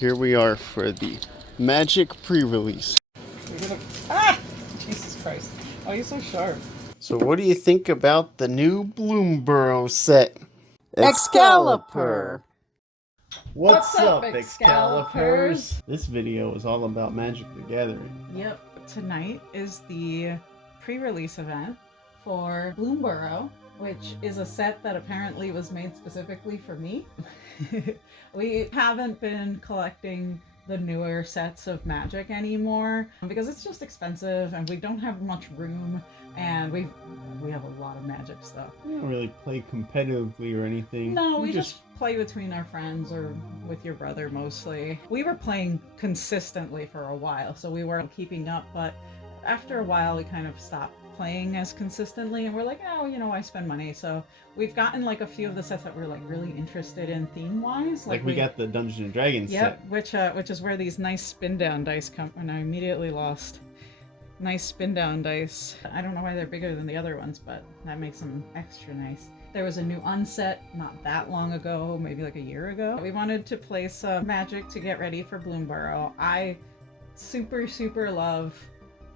Here we are for the Magic pre-release. Jesus Christ. Oh, you're so sharp. So what do you think about the new Bloomburrow set? Excalipurr. What's up, Excalipurs? This video is all about Magic the Gathering. Yep. Tonight is the pre-release event for Bloomburrow, which is a set that apparently was made specifically for me. We haven't been collecting the newer sets of Magic anymore because it's just expensive and we don't have much room, and we have a lot of Magic stuff. We don't really play competitively or anything. No, we just play between our friends or with your brother mostly. We were playing consistently for a while, so we weren't keeping up, but after a while we kind of stopped playing as consistently, and we're like, oh, you know, I spend money. So we've gotten like a few of the sets that we're like really interested in theme wise. Like we got the Dungeons and Dragons set. Which is where these nice spin down dice come, and I immediately lost. Nice spin down dice. I don't know why they're bigger than the other ones, but that makes them extra nice. There was a new unset not that long ago, maybe like a year ago. We wanted to play some Magic to get ready for Bloomburrow. I super love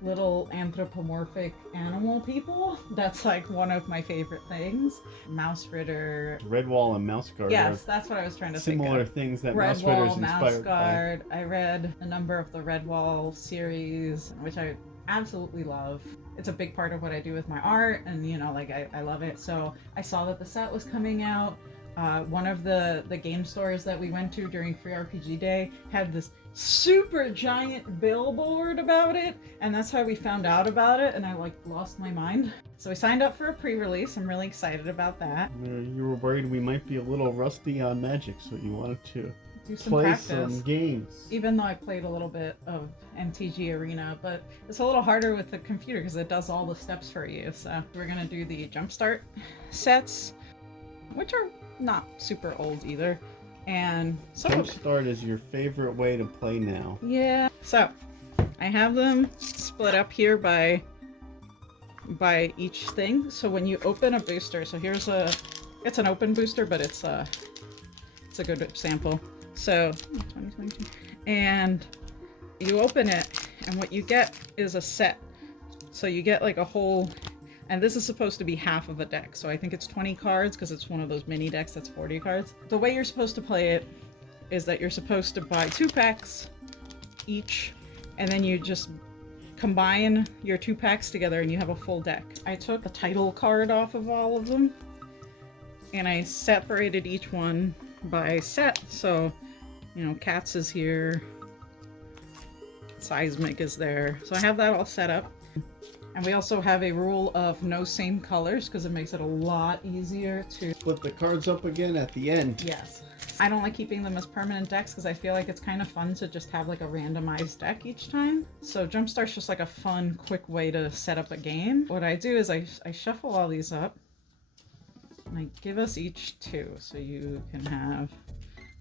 little anthropomorphic animal people. That's like one of my favorite things. Mouse Ritter. Redwall and Mouse Guard. Yes, that's what I was trying to think of. Similar things that Redwall, Mouse Ritter's Mouse inspired Guard. I read a number of the Redwall series, which I absolutely love. It's a big part of what I do with my art, and you know, like I love it. So I saw that the set was coming out. One of the game stores that we went to during Free RPG Day had this super giant billboard about it, and that's how we found out about it, and I like lost my mind. So we signed up for a pre-release. I'm really excited about that. You were worried we might be a little rusty on Magic, so you wanted to do some play practice. some games. Even though I played a little bit of MTG Arena, but it's a little harder with the computer because it does all the steps for you. So we're gonna do the Jumpstart sets, which are not super old either. And so Jumpstart is your favorite way to play now. Yeah. So I have them split up here by each thing. So when you open a booster, so here's it's an open booster, but it's a good sample. So 2022, and you open it, and what you get is a set. So you get like a whole, and this is supposed to be half of a deck. So I think it's 20 cards because it's one of those mini decks that's 40 cards. The way you're supposed to play it is that you're supposed to buy 2 packs each, and then you just combine your 2 packs together and you have a full deck. I took a title card off of all of them, and I separated each one by set. So, you know, Cats is here, Seismic is there. So I have that all set up. And we also have a rule of no same colors because it makes it a lot easier to Put the cards up again at the end. Yes. I don't like keeping them as permanent decks because I feel like it's kind of fun to just have like a randomized deck each time. So Jumpstart's just like a fun, quick way to set up a game. What I do is I shuffle all these up, and I give us each 2. So you can have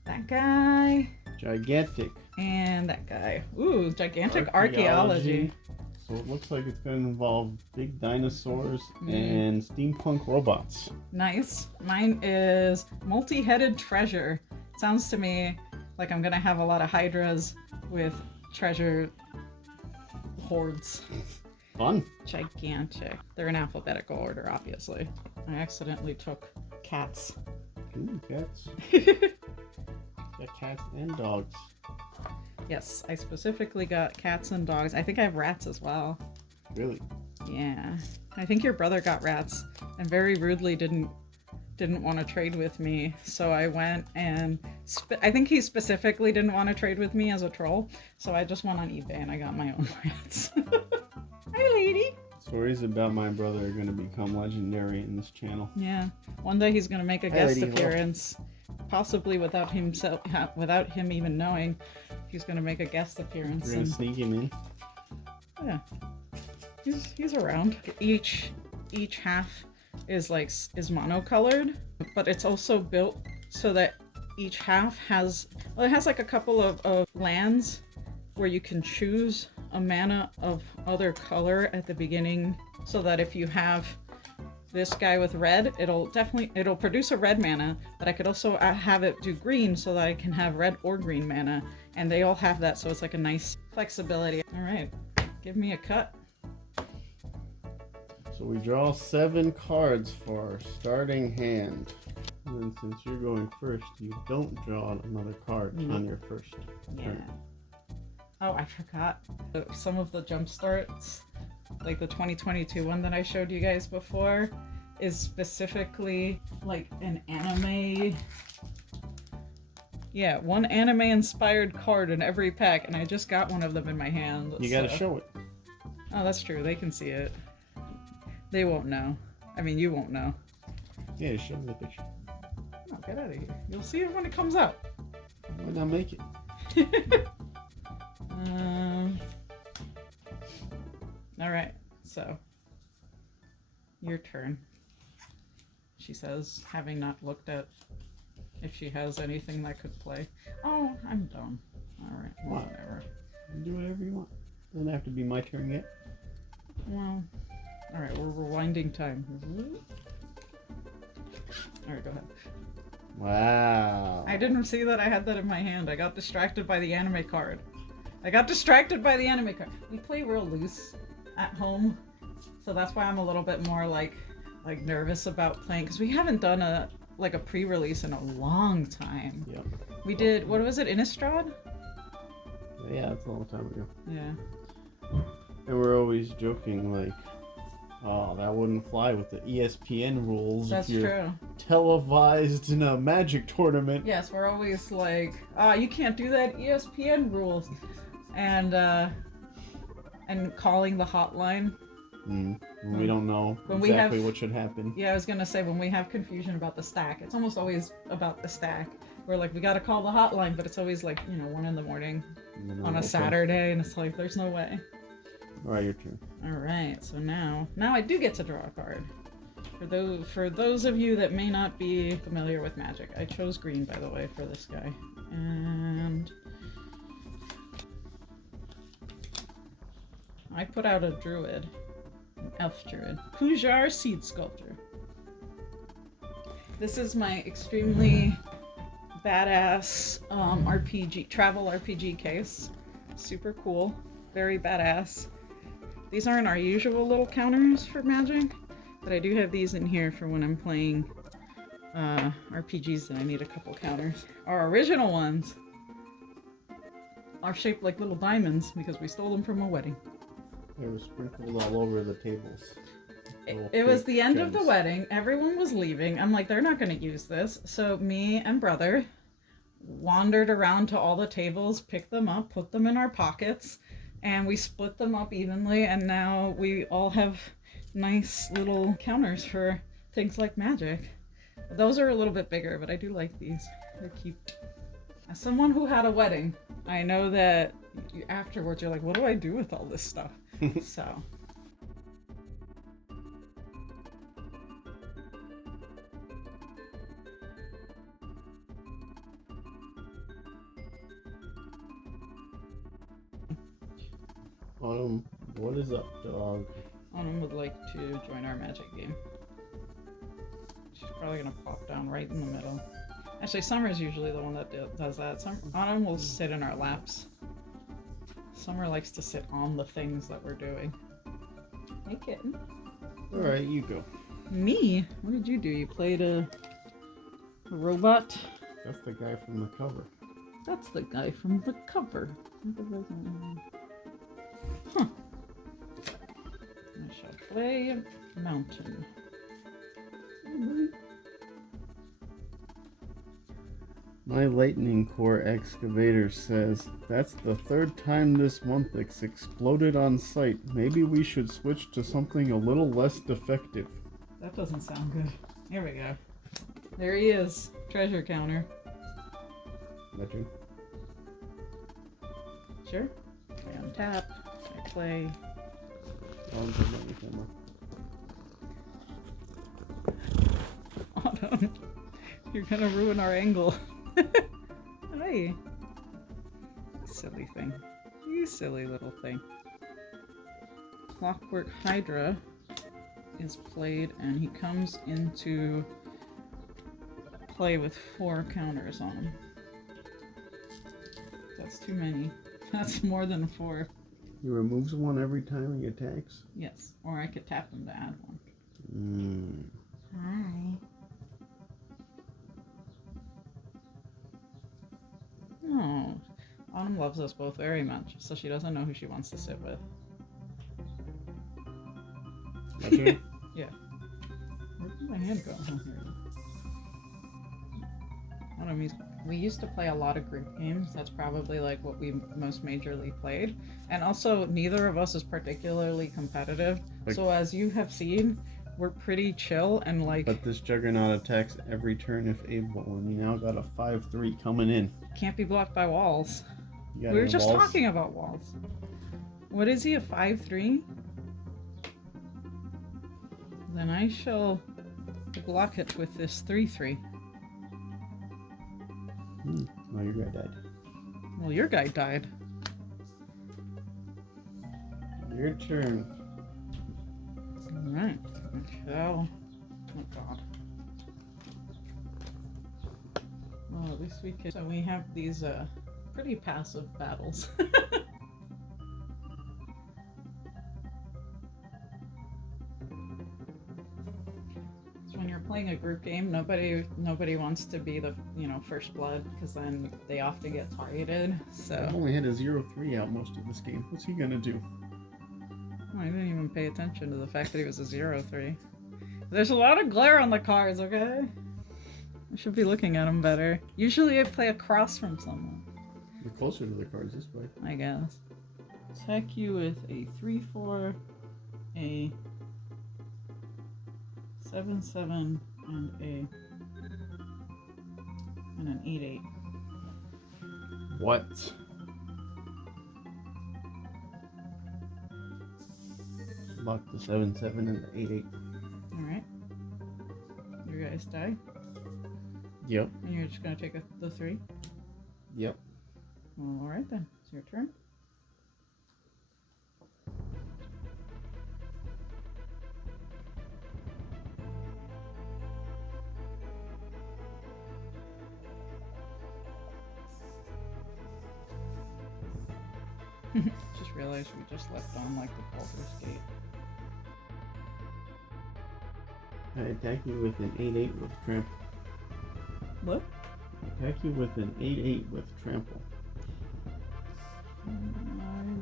that guy. Gigantic. And that guy. Ooh, gigantic archaeology. So it looks like it's going to involve big dinosaurs and steampunk robots. Nice. Mine is multi-headed treasure. Sounds to me like I'm going to have a lot of hydras with treasure hordes. Fun. Gigantic. They're in alphabetical order, obviously. I accidentally took cats. Ooh, cats. Got cats and dogs. Yes, I specifically got cats and dogs. I think I have rats as well. Really? Yeah. I think your brother got rats and very rudely didn't want to trade with me. So I went and I think he specifically didn't want to trade with me as a troll. So I just went on eBay and I got my own rats. Hi, lady. Stories about my brother are going to become legendary in this channel. Yeah. One day he's going to make a guest appearance. Possibly without him even knowing. He's gonna make a guest appearance. We're gonna sneak him in. Yeah, he's around. Each half is monocolored, but it's also built so that each half has like a couple of lands where you can choose a mana of other color at the beginning, so that if you have this guy with red, it'll produce a red mana, but I could also have it do green so that I can have red or green mana, and they all have that, so it's like a nice flexibility. All right, give me a cut. So we draw 7 cards for our starting hand. And then since you're going first, you don't draw another card on your first turn. Oh, I forgot. Some of the jump starts, like the 2022 one that I showed you guys before, is specifically like an anime. Yeah, one anime inspired card in every pack, and I just got one of them in my hand. You gotta show it. Oh, that's true. They can see it. They won't know. I mean, you won't know. Yeah, show me the picture. Oh, get out of here. You'll see it when it comes out. Why not make it? Alright, so your turn, she says, having not looked at if she has anything that could play. Oh, I'm done. Alright, whatever. Do whatever you want. Doesn't have to be my turn yet. Well, alright, we're rewinding time. Alright, go ahead. Wow. I didn't see that I had that in my hand. I got distracted by the anime card. We play real loose at home, so that's why I'm a little bit more like nervous about playing, because we haven't done a pre-release in a long time. Yep. We did, what was it, Innistrad? Yeah, that's a long time ago. Yeah. And we're always joking like, oh, that wouldn't fly with the ESPN rules. That's if you're true. televised in a Magic tournament. Yes, we're always like, you can't do that, ESPN rules. And calling the hotline. We don't know exactly what should happen. Yeah, I was gonna say, when we have confusion about the stack, it's almost always about the stack. We're like, we gotta call the hotline, but it's always like, 1 a.m. on a Saturday, and it's like, there's no way. Alright, your turn. Alright, so now I do get to draw a card. For those of you that may not be familiar with Magic, I chose green, by the way, for this guy. And I put out a druid, an elf druid, Pujar Seed Sculptor. This is my extremely badass travel RPG case. Super cool, very badass. These aren't our usual little counters for Magic, but I do have these in here for when I'm playing RPGs that I need a couple counters. Our original ones are shaped like little diamonds because we stole them from a wedding. They were sprinkled all over the tables. It was the end of the wedding. Everyone was leaving. I'm like, they're not going to use this. So me and brother wandered around to all the tables, picked them up, put them in our pockets, and we split them up evenly, and now we all have nice little counters for things like Magic. Those are a little bit bigger, but I do like these. They're cute. As someone who had a wedding, I know that afterwards you're like, what do I do with all this stuff? So. Autumn, what is up, dog? Autumn would like to join our Magic game. She's probably gonna pop down right in the middle. Actually, Summer's usually the one that does that. Autumn will sit in our laps. Summer likes to sit on the things that we're doing. Hey, kitten. Alright, you go. Me? What did you do? You played a robot? That's the guy from the cover. That's the guy from the cover. Huh. I shall play Mountain. My lightning core excavator says, that's the 3rd time this month it's exploded on site. Maybe we should switch to something a little less defective. That doesn't sound good. Here we go. There he is. Treasure counter. My turn. Sure. I untap. I play. Autumn. You're gonna ruin our angle. Hi. Silly thing. You silly little thing. Clockwork Hydra. is played, and he comes into play with 4 counters on him. That's too many. That's more than 4. He removes one every time he attacks? Yes, or I could tap him to add one. Mm. Hi. Oh, Autumn loves us both very much, so she doesn't know who she wants to sit with. Okay. Yeah. Where did my hand go? Oh, here it is. We used to play a lot of group games. That's probably like what we most majorly played. And also, neither of us is particularly competitive. Like, so as you have seen, we're pretty chill and like... But this Juggernaut attacks every turn if able, and you now got a 5/3 coming in. Can't be blocked by walls. You got We were any just walls? talking about walls. What is he, a 5/3? Then I shall block it with this 3/3. Oh, your guy died. Well, your guy died. Your turn. Alright. Oh god. Well, at least we could. So we have these pretty passive battles. When you're playing a group game, nobody wants to be the first blood, because then they often get targeted. So I've only had a 0/3 out most of this game. What's he gonna do? I didn't even pay attention to the fact that he was a 0/3. There's a lot of glare on the cards, okay? I should be looking at them better. Usually I play across from someone. You're closer to the cards this way. I guess. Attack you with a 3/4, a 7/7, and an 8/8. What? Lock the 7/7 and the 8/8. Alright. You guys die. Yep. And you're just gonna take the 3? Yep. Well, alright then. It's your turn. Just realized we just left on like the Baldur's Gate. I attack you with an 8/8 with trample. What? Attack you with an 8/8 with trample. I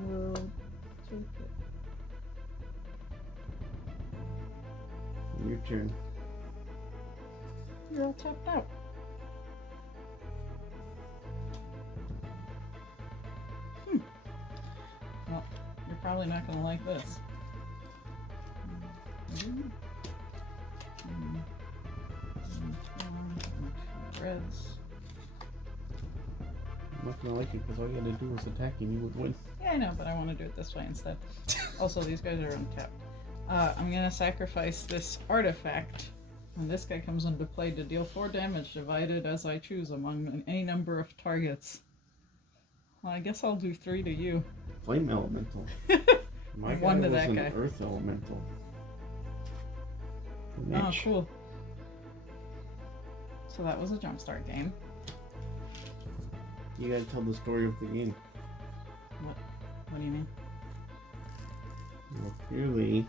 will take it. Your turn. You're all tapped out. Well, you're probably not going to like this. Reds. I'm not gonna like it because all you gotta do was attack and you would win. Yeah, I know, but I want to do it this way instead. Also, these guys are untapped. I'm going to sacrifice this artifact. When this guy comes into play, to deal 4 damage divided as I choose among any number of targets. Well, I guess I'll do 3 to you. Flame elemental. My guy 1 to was that an guy. earth elemental. Oh, Mitch. cool. So that was a jumpstart game. You gotta tell the story of the game. What do you mean? Well, clearly,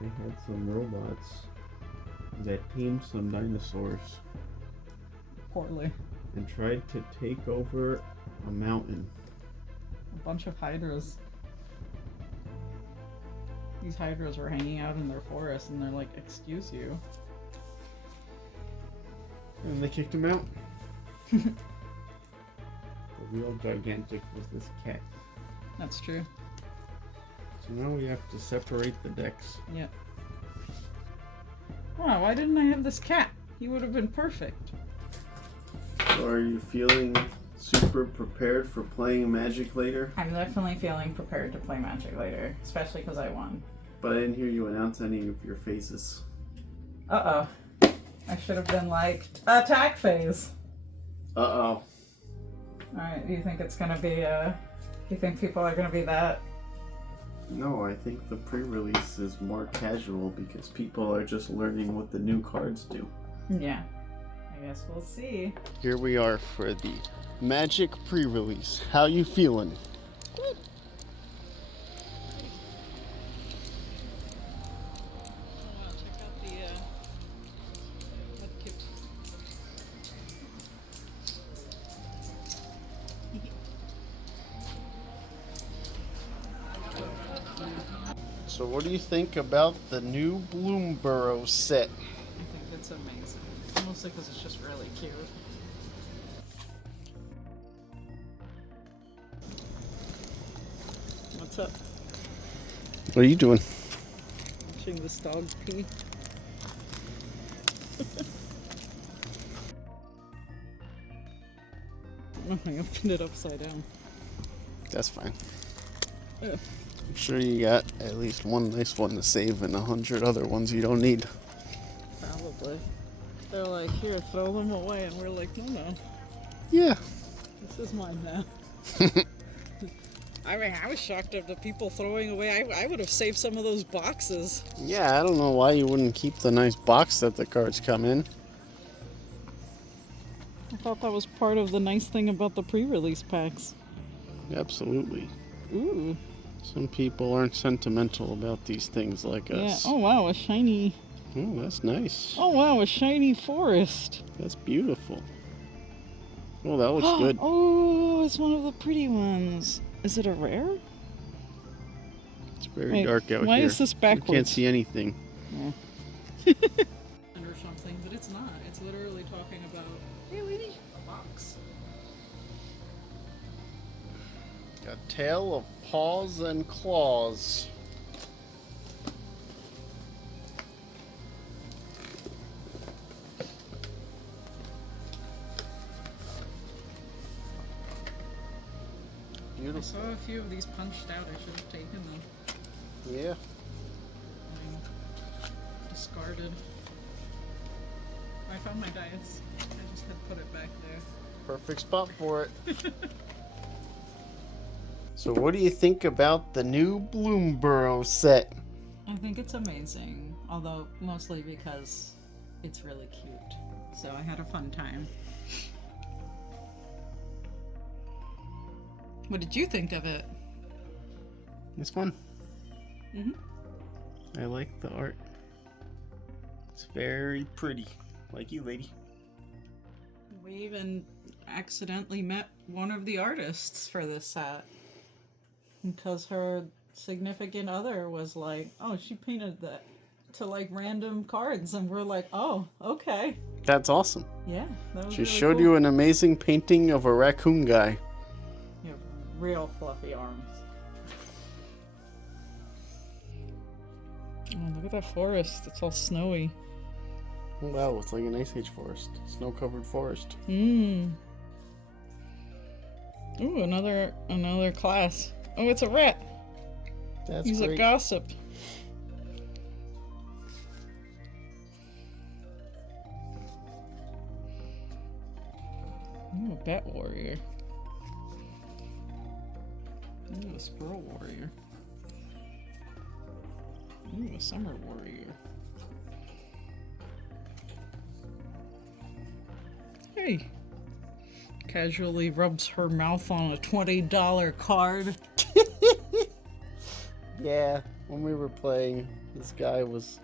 they had some robots that tamed some dinosaurs Poorly. and tried to take over a mountain. A bunch of hydras. These hydras were hanging out in their forest and they're like, excuse you. And they kicked him out. The real gigantic was this cat. That's true. So now we have to separate the decks. Yep. Wow, why didn't I have this cat? He would have been perfect. So are you feeling super prepared for playing Magic later? I'm definitely feeling prepared to play Magic later, especially because I won. But I didn't hear you announce any of your phases. Uh-oh. I should have been like, attack phase. Uh-oh. Alright, do you think it's gonna be, do you think people are gonna be that No, I think the pre-release is more casual because people are just learning what the new cards do. Yeah. I guess we'll see. Here we are for the Magic pre-release. How you feeling? Oh, wow, check out the mudkip. So what do you think about the new Bloomburrow set? I think that's amazing. Mostly because it's just really cute. What's up? What are you doing? Watching this dog pee. Nothing, I opened it upside down. That's fine. Yeah. I'm sure you got at least one nice one to save and 100 other ones you don't need. Probably. They're like, here, throw them away. And we're like, no. Yeah. This is mine now. I mean, I was shocked at the people throwing away. I would have saved some of those boxes. Yeah, I don't know why you wouldn't keep the nice box that the cards come in. I thought that was part of the nice thing about the pre-release packs. Absolutely. Ooh. Some people aren't sentimental about these things like Yeah. us. Oh, wow, a shiny... Oh, that's nice. Oh, wow, a shiny forest. That's beautiful. Oh, that looks good. Oh, it's one of the pretty ones. Is it a rare? It's very Wait, dark out here. why is this You backwards? can't see anything. Yeah. Or something, but it's not. It's literally talking about, hey, lady, a box. A tale of paws and claws. I Beautiful. saw a few of these punched out. I should have taken them. Yeah. Discarded. I found my dice. I just had to put it back there. Perfect spot for it. So what do you think about the new Bloomburrow set? I think it's amazing, although mostly because it's really cute. So I had a fun time. What did you think of it? It's fun. Mm-hmm. I like the art. It's very pretty. Like you, lady. We even accidentally met one of the artists for this set. Because her significant other was like, oh, she painted that to like random cards. And we're like, oh, okay. That's awesome. Yeah, that was She really showed cool. you an amazing painting of a raccoon guy. You have real fluffy arms. Oh, look at that forest. It's all snowy. Oh, wow, it's like an Ice Age forest. Snow-covered forest. Mmm. Ooh, another class. Oh, it's a rat. That's He's great. a gossip. Ooh, a bat warrior. Ooh, a squirrel warrior. Ooh, a summer warrior. Hey. Casually rubs her mouth on a $20 card. Yeah, when we were playing, this guy was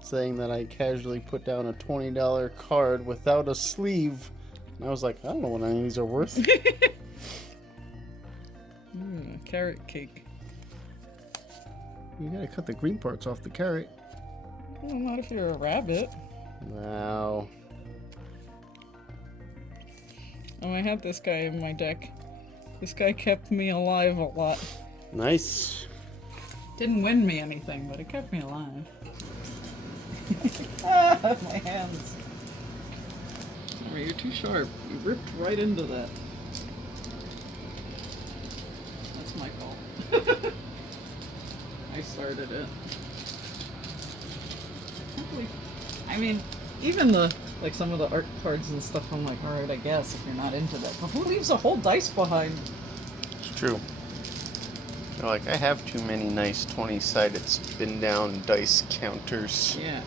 saying that I casually put down a $20 card without a sleeve. And I was like, I don't know what any of these are worth. Carrot cake. You gotta cut the green parts off the carrot. Well, not if you're a rabbit. Wow. Oh, I had this guy in my deck. This guy kept me alive a lot. Nice. Didn't win me anything, but it kept me alive. Ah, my hands. Sorry, you're too sharp. You ripped right into that. That's my fault. I started it. I mean, even like some of the art cards and stuff, I'm like, alright, I guess, if you're not into that. But who leaves a whole dice behind? It's true. They're like, I have too many nice 20-sided spin down dice counters. Yeah.